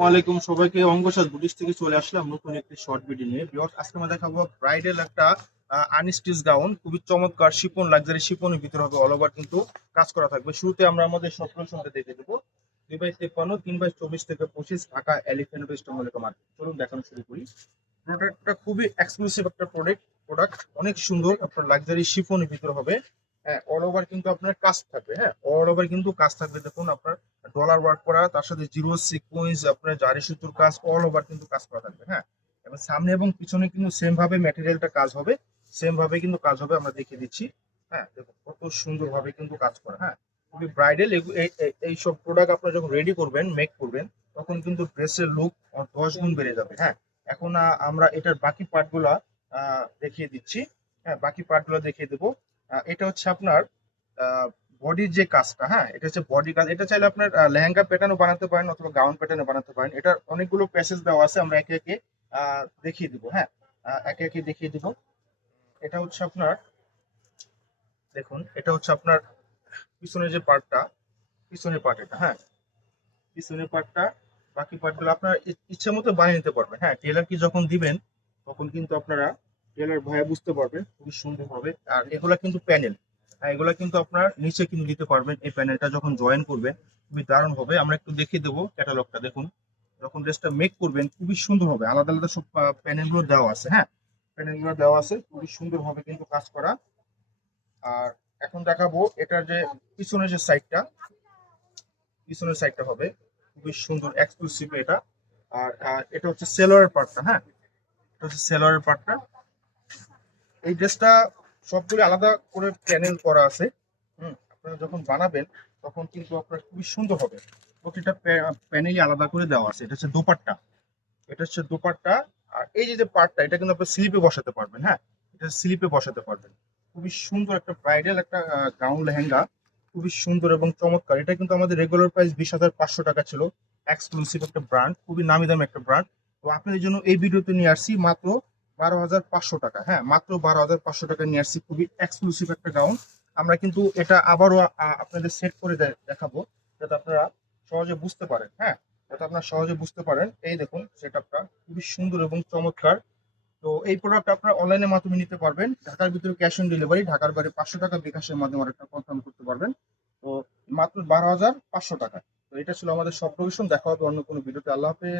ওয়ালাইকুম সবাইকে অঙ্গসাজ বুটিক থেকে চলে আসলাম নতুন একটি শর্ট ভিডিও নিয়ে। ভিউয়ার্স, আজকে আমরা দেখাবো ব্রাইডাল একটা আনস্টিচ গাউন, খুবই চমৎকার শিফন, লাক্সারি শিফনের ভিতরে হবে, অল ওভার কিন্তু কাজ করা থাকবে। শুরুতে আমরা আমাদের শপ লোকেশনটা দেখে দেবো। 2x53, 3x24 থেকে 25, Dhaka elephant road Mallika market. চলুন দেখানো শুরু করি। প্রোডাক্টটা খুবই এক্সক্লুসিভ একটা প্রোডাক্ট অনেক সুন্দর, আপনার লাক্সারি শিফনের ভিতরে হবে। হ্যাঁ, অল ওভার কিন্তু আপনার কাজ থাকবে। হ্যাঁ, অল ওভার কিন্তু কাজ থাকবে। দেখুন আপনার ডলার ওয়ার্ক করা, তার সাথে জিরো সিকোয়েন্স, আপনার জারি সুতোর কাজ, অল ওভার কিন্তু কাজ করা থাকবে। হ্যাঁ, এবং সামনে এবং পিছনে কিন্তু সেম ভাবে ম্যাটেরিয়ালটা কাজ হবে, সেম ভাবে কিন্তু কাজ হবে। আমরা দেখিয়ে দিচ্ছি। হ্যাঁ, দেখুন কত সুন্দর ভাবে কিন্তু কাজ করা। হ্যাঁ, খুবই ব্রাইডাল। এই সব প্রোডাক্ট আপনারা যখন রেডি করবেন, মেক করবেন, তখন কিন্তু ড্রেসের লুক 10 গুণ বেড়ে যাবে। হ্যাঁ, এখন আমরা এটার বাকি পার্টগুলা দেখিয়ে দিচ্ছি। হ্যাঁ, বাকি পার্টগুলো দেখিয়ে দেবো। এটা হচ্ছে আপনার বডির যে কাজটা। হ্যাঁ, এটা হচ্ছে বডি কাজ। এটা চাইলে আপনার লেহেঙ্গা প্যাটার্নও বানাতে পারেন অথবা গাউন প্যাটার্নও বানাতে পারেন। এটার অনেকগুলো প্যাসেজ দেওয়া আছে, আমরা একে একে দেখিয়ে দিব। হ্যাঁ, একে একে দেখিয়ে দিব। এটা হচ্ছে আপনার, দেখুন এটা হচ্ছে আপনার পিছনের যে পার্টটা, পিছনের পার্ট এটা। হ্যাঁ, পিছনের পার্টটা, বাকি পার্টগুলো আপনার ইচ্ছে মতো বানিয়ে নিতে পারবেন। হ্যাঁ, টেলার কি যখন দিবেন তখন কিন্তু আপনারা টেলার ভাইয়া বুঝতে পারবেন খুবই সুন্দর হবে। আর এগুলা কিন্তু প্যানেল। হ্যাঁ, এগুলা কিন্তু আপনার নিচে কিন্তু দিতে পারবেন। এই প্যানেলটা যখন জয়েন করবেন খুবই দারুণ হবে। আমরা একটু দেখিয়ে দেবো ক্যাটালগটা। দেখুন, যখন ড্রেসটা মেক করবেন খুবই সুন্দর হবে। আলাদা আলাদা সব প্যানেলগুলো দেওয়া আছে। হ্যাঁ, প্যানেলগুলো দেওয়া আছে, খুবই সুন্দর হবে কিন্তু কাজ করা। আর এখন দেখাবো এটার যে পিছনের যে সাইডটা, পিছনের সাইডটা হবে খুবই সুন্দর এক্সক্লুসিভ এটা। আর এটা হচ্ছে সেলোয়ারের পার্টটা। হ্যাঁ, এটা হচ্ছে সেলোয়ারের পার্টটা। এই ড্রেসটা সবগুলো আলাদা করে প্যানেল করা আছে। আপনারা যখন বানাবেন তখন কিন্তু আপনার খুবই সুন্দর হবে। প্রতিটা প্যানেলই আলাদা করে দেওয়া আছে। এটা হচ্ছে দোপাট্টা, এটা হচ্ছে দোপাট্টা। আর এই যে যে পার্টটা, এটা কিন্তু আপনি স্লিপে বসাতে পারবেন। হ্যাঁ, এটা স্লিপে বসাতে পারবেন। খুবই সুন্দর একটা ব্রাইডাল একটা গাউন লেহেঙ্গা, খুবই সুন্দর এবং চমৎকার। এটা কিন্তু আমাদের রেগুলার প্রাইস 20,500 টাকা ছিল। এক্সক্লুসিভ একটা ব্র্যান্ড, খুবই নামি দামি একটা ব্র্যান্ড। তো আপনাদের জন্য এই ভিডিওতে নিয়ে আসছি মাত্র 12,500 টাকা। হ্যাঁ, মাত্র 12,500 টাকা নিয়ে আসছি, খুবই এক্সক্লুসিভ একটা গাউন। আমরা কিন্তু এটা আবারও আপনাদের সেট করে দেখাবো, যাতে আপনারা সহজে বুঝতে পারেন। হ্যাঁ, যাতে আপনারা সহজে বুঝতে পারেন। এই দেখুন সেটআপটা খুবই সুন্দর এবং চমৎকার। তো এই প্রোডাক্ট আপনারা অনলাইনের মাধ্যমে নিতে পারবেন। ঢাকার ভিতরে ক্যাশ অন ডেলিভারি, ঢাকার বাইরে 500 টাকা বিকাশের মাধ্যমে অর্ডারটা কনফার্ম করতে পারবেন। তো মাত্র 12,500 টাকা। তো এটা ছিল আমাদের সব লোকেশন। দেখা হবে অন্য কোনো ভিডিওতে। আল্লাহ হাফেজ।